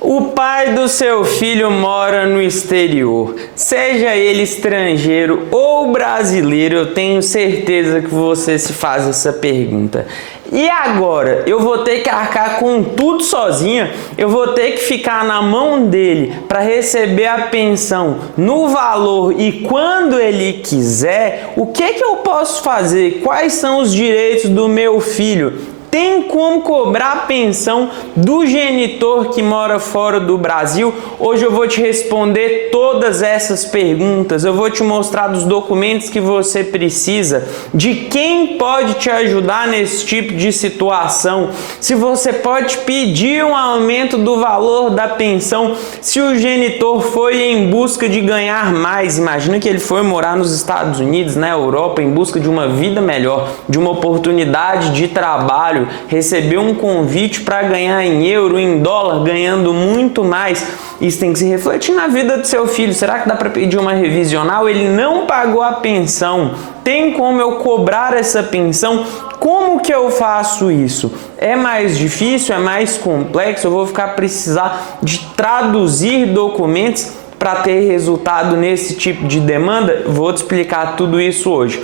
O pai do seu filho mora no exterior, seja ele estrangeiro ou brasileiro, eu tenho certeza que você se faz essa pergunta. E agora? Eu vou ter que arcar com tudo sozinha? Eu vou ter que ficar na mão dele para receber a pensão no valor e quando ele quiser? O que eu posso fazer? Quais são os direitos do meu filho? Tem como cobrar a pensão do genitor que mora fora do Brasil? Hoje eu vou te responder todas essas perguntas. Eu vou te mostrar dos documentos que você precisa, de quem pode te ajudar nesse tipo de situação, se você pode pedir um aumento do valor da pensão, se o genitor foi em busca de ganhar mais. Imagina que ele foi morar nos Estados Unidos, na Europa, em busca de uma vida melhor, de uma oportunidade de trabalho, recebeu um convite para ganhar em euro, em dólar, ganhando muito mais. Isso tem que se refletir na vida do seu filho. Será que dá para pedir uma revisional? Ele não pagou a pensão. Tem como eu cobrar essa pensão? Como que eu faço isso? É mais difícil? É mais complexo? Eu vou precisar de traduzir documentos para ter resultado nesse tipo de demanda? Vou te explicar tudo isso hoje.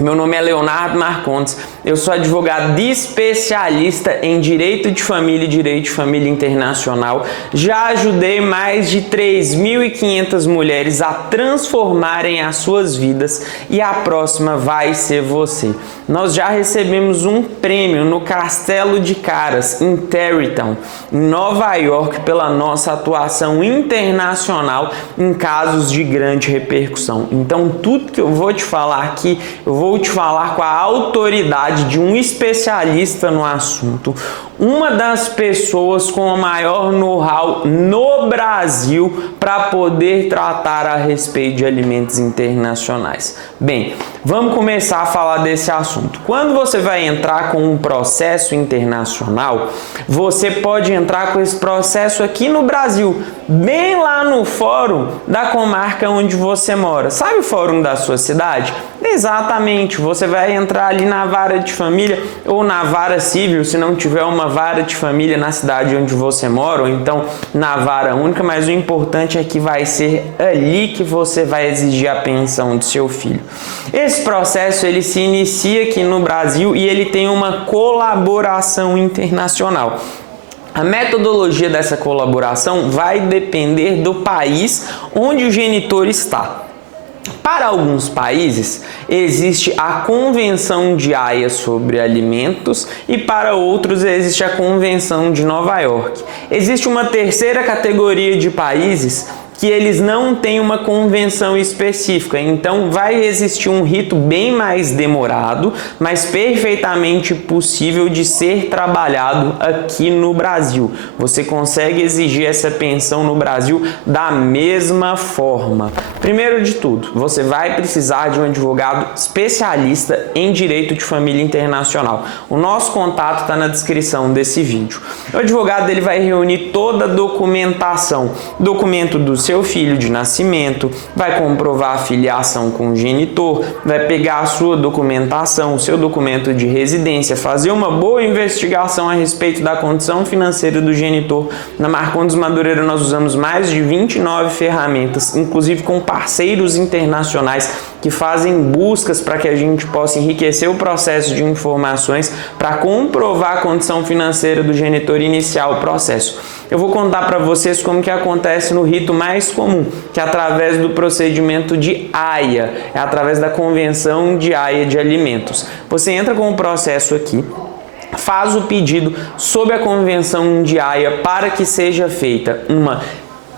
Meu nome é Leonardo Marcondes, eu sou advogado especialista em Direito de Família e Direito de Família Internacional. Já ajudei mais de 3.500 mulheres a transformarem as suas vidas e a próxima vai ser você. Nós já recebemos um prêmio no Castelo de Caras, em Tarrytown, em Nova York, pela nossa atuação internacional em casos de grande repercussão. Então, tudo que eu vou te falar aqui, eu vou te falar com a autoridade de um especialista no assunto, uma das pessoas com o maior know-how no Brasil para poder tratar a respeito de alimentos internacionais. Bem, vamos começar a falar desse assunto. Quando você vai entrar com um processo internacional, você pode entrar com esse processo aqui no Brasil, bem lá no fórum da comarca onde você mora. Sabe o fórum da sua cidade? Exatamente, você vai entrar ali na vara de família ou na vara civil, se não tiver uma vara de família na cidade onde você mora, ou então na vara única, mas o importante é que vai ser ali que você vai exigir a pensão do seu filho. Esse processo ele se inicia aqui no Brasil e ele tem uma colaboração internacional. A metodologia dessa colaboração vai depender do país onde o genitor está. Para alguns países, existe a Convenção de Haia sobre Alimentos e para outros existe a Convenção de Nova York. Existe uma terceira categoria de países que eles não têm uma convenção específica, então vai existir um rito bem mais demorado, mas perfeitamente possível de ser trabalhado aqui no Brasil. Você consegue exigir essa pensão no Brasil da mesma forma. Primeiro de tudo, você vai precisar de um advogado especialista em direito de família internacional. O nosso contato está na descrição desse vídeo. O advogado ele vai reunir toda a documentação, documento do seu filho de nascimento, vai comprovar a filiação com o genitor, vai pegar a sua documentação, o seu documento de residência, fazer uma boa investigação a respeito da condição financeira do genitor. Na Marcondes Madureira nós usamos mais de 29 ferramentas, inclusive com parceiros internacionais que fazem buscas para que a gente possa enriquecer o processo de informações para comprovar a condição financeira do genitor e iniciar o processo. Eu vou contar para vocês como que acontece no rito mais comum, que é através do procedimento de Haia, é através da Convenção de Haia de Alimentos. Você entra com o processo aqui, faz o pedido sob a Convenção de Haia para que seja feita uma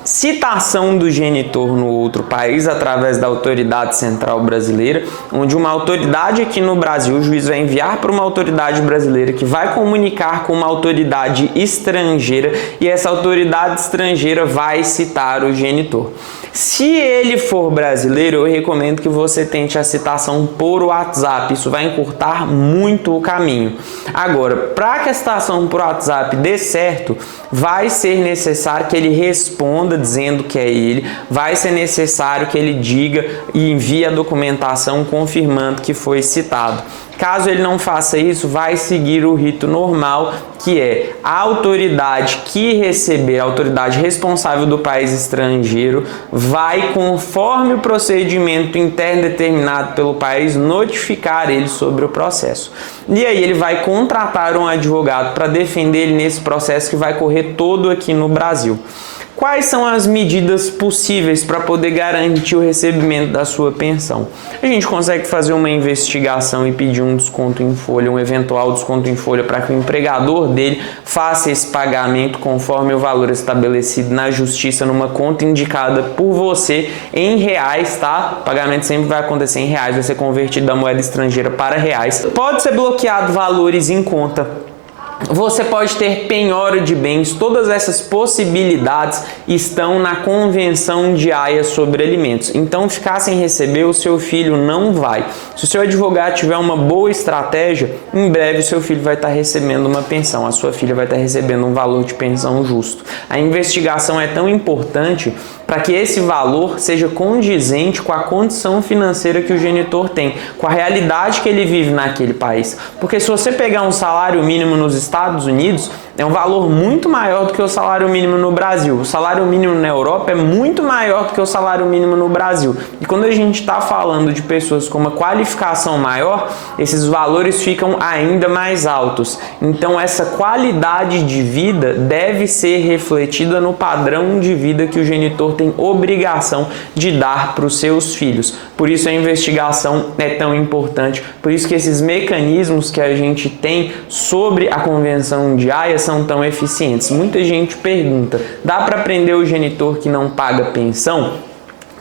citação do genitor no outro país através da autoridade central brasileira, onde uma autoridade aqui no Brasil, o juiz vai enviar para uma autoridade brasileira que vai comunicar com uma autoridade estrangeira e essa autoridade estrangeira vai citar o genitor. Se ele for brasileiro, eu recomendo que você tente a citação por WhatsApp, isso vai encurtar muito o caminho. Agora, para que a citação por WhatsApp dê certo, vai ser necessário que ele responda toda dizendo que é ele, vai ser necessário que ele diga e envie a documentação confirmando que foi citado. Caso ele não faça isso, vai seguir o rito normal, que é a autoridade que receber, a autoridade responsável do país estrangeiro, vai, conforme o procedimento interno determinado pelo país, notificar ele sobre o processo. E aí ele vai contratar um advogado para defender ele nesse processo que vai correr todo aqui no Brasil. Quais são as medidas possíveis para poder garantir o recebimento da sua pensão? A gente consegue fazer uma investigação e pedir um desconto em folha, um eventual desconto em folha, para que o empregador dele faça esse pagamento conforme o valor estabelecido na justiça numa conta indicada por você em reais, tá? O pagamento sempre vai acontecer em reais, vai ser convertido da moeda estrangeira para reais. Pode ser bloqueado valores em conta. Você pode ter penhora de bens, todas essas possibilidades estão na Convenção de Haia sobre Alimentos. Então, ficar sem receber, o seu filho não vai. Se o seu advogado tiver uma boa estratégia, em breve o seu filho vai estar recebendo uma pensão, a sua filha vai estar recebendo um valor de pensão justo. A investigação é tão importante para que esse valor seja condizente com a condição financeira que o genitor tem, com a realidade que ele vive naquele país. Porque se você pegar um salário mínimo nos Estados Unidos, é um valor muito maior do que o salário mínimo no Brasil. O salário mínimo na Europa é muito maior do que o salário mínimo no Brasil. E quando a gente está falando de pessoas com uma qualificação maior, esses valores ficam ainda mais altos. Então essa qualidade de vida deve ser refletida no padrão de vida que o genitor tem obrigação de dar para os seus filhos. Por isso a investigação é tão importante, por isso que esses mecanismos que a gente tem sobre a Convenção de Haia são tão eficientes. Muita gente pergunta, dá para prender o genitor que não paga pensão?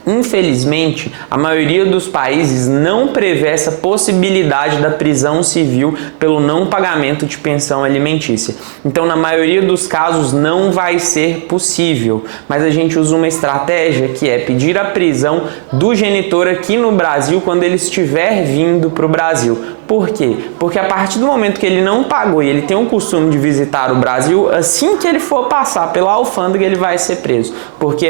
Infelizmente, a maioria dos países não prevê essa possibilidade da prisão civil pelo não pagamento de pensão alimentícia. Então, na maioria dos casos, não vai ser possível. Mas a gente usa uma estratégia que é pedir a prisão do genitor aqui no Brasil quando ele estiver vindo para o Brasil. Por quê? Porque a partir do momento que ele não pagou e ele tem o costume de visitar o Brasil, assim que ele for passar pela alfândega, ele vai ser preso. Porque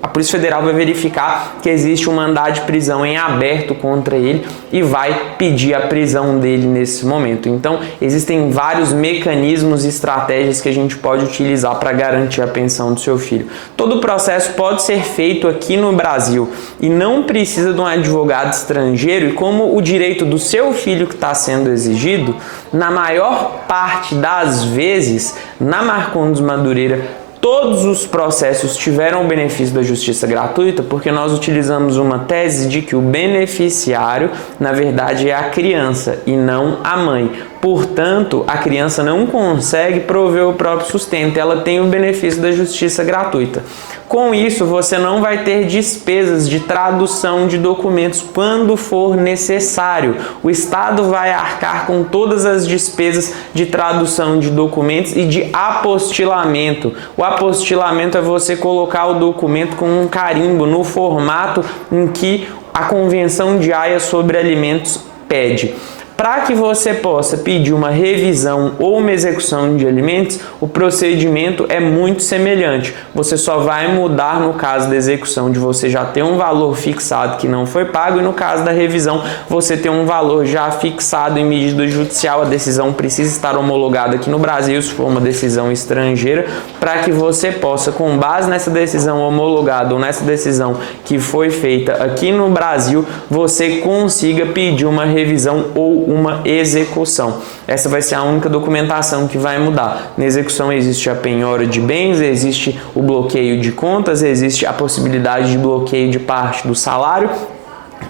a Polícia Federal vai verificar que existe um mandado de prisão em aberto contra ele e vai pedir a prisão dele nesse momento. Então, existem vários mecanismos e estratégias que a gente pode utilizar para garantir a pensão do seu filho. Todo o processo pode ser feito aqui no Brasil e não precisa de um advogado estrangeiro, e como o direito do seu filho que está sendo exigido, na maior parte das vezes, na Marcondes Madureira, todos os processos tiveram o benefício da justiça gratuita, porque nós utilizamos uma tese de que o beneficiário, na verdade, é a criança e não a mãe. Portanto, a criança não consegue prover o próprio sustento, ela tem o benefício da justiça gratuita. Com isso, você não vai ter despesas de tradução de documentos quando for necessário. O Estado vai arcar com todas as despesas de tradução de documentos e de apostilamento. O apostilamento é você colocar o documento com um carimbo no formato em que a Convenção de Haia sobre Alimentos pede. Para que você possa pedir uma revisão ou uma execução de alimentos, o procedimento é muito semelhante. Você só vai mudar no caso da execução de você já ter um valor fixado que não foi pago, e no caso da revisão você ter um valor já fixado em medida judicial. A decisão precisa estar homologada aqui no Brasil, se for uma decisão estrangeira, para que você possa, com base nessa decisão homologada ou nessa decisão que foi feita aqui no Brasil, você consiga pedir uma revisão ou uma execução. Essa vai ser a única documentação que vai mudar. Na execução existe a penhora de bens, existe o bloqueio de contas, existe a possibilidade de bloqueio de parte do salário.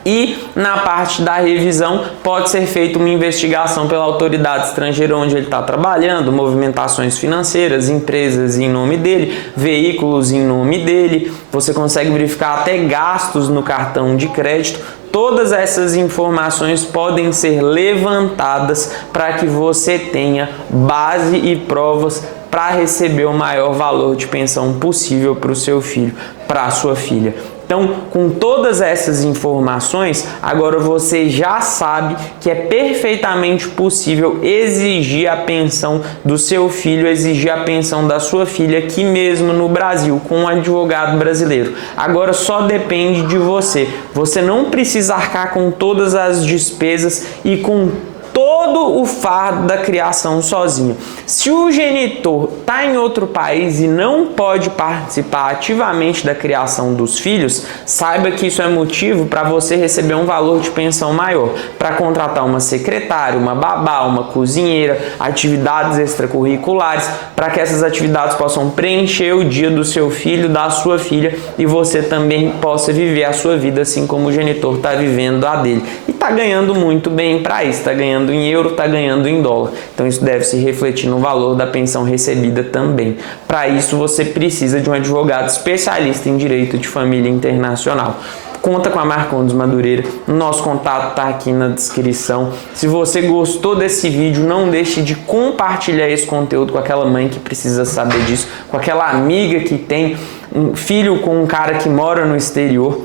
E na parte da revisão pode ser feita uma investigação pela autoridade estrangeira onde ele está trabalhando, movimentações financeiras, empresas em nome dele, veículos em nome dele. Você consegue verificar até gastos no cartão de crédito. Todas essas informações podem ser levantadas para que você tenha base e provas para receber o maior valor de pensão possível para o seu filho, para a sua filha. Então, com todas essas informações, agora você já sabe que é perfeitamente possível exigir a pensão do seu filho, exigir a pensão da sua filha aqui mesmo no Brasil, com um advogado brasileiro. Agora só depende de você. Você não precisa arcar com todas as despesas e com todo o fardo da criação sozinho. Se o genitor está em outro país e não pode participar ativamente da criação dos filhos, saiba que isso é motivo para você receber um valor de pensão maior, para contratar uma secretária, uma babá, uma cozinheira, atividades extracurriculares, para que essas atividades possam preencher o dia do seu filho, da sua filha, e você também possa viver a sua vida assim como o genitor está vivendo a dele. E está ganhando muito bem para isso, está ganhando em euro, está ganhando em dólar. Então isso deve se refletir no valor da pensão recebida também. Para isso você precisa de um advogado especialista em direito de família internacional. Conta com a Marcondes Madureira, nosso contato está aqui na descrição. Se você gostou desse vídeo, não deixe de compartilhar esse conteúdo com aquela mãe que precisa saber disso, com aquela amiga que tem um filho com um cara que mora no exterior.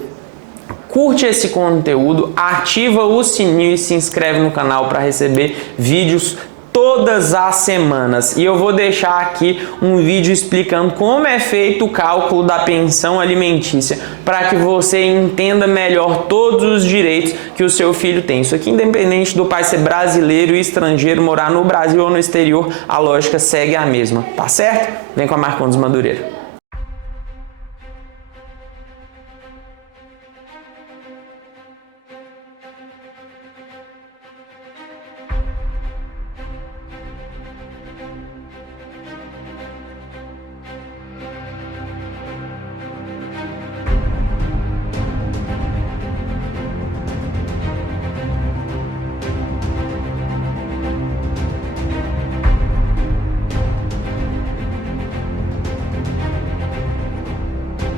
Curte esse conteúdo, ativa o sininho e se inscreve no canal para receber vídeos todas as semanas. E eu vou deixar aqui um vídeo explicando como é feito o cálculo da pensão alimentícia para que você entenda melhor todos os direitos que o seu filho tem. Isso aqui, independente do pai ser brasileiro e estrangeiro, morar no Brasil ou no exterior, a lógica segue a mesma, tá certo? Vem com a Marcondes Madureira.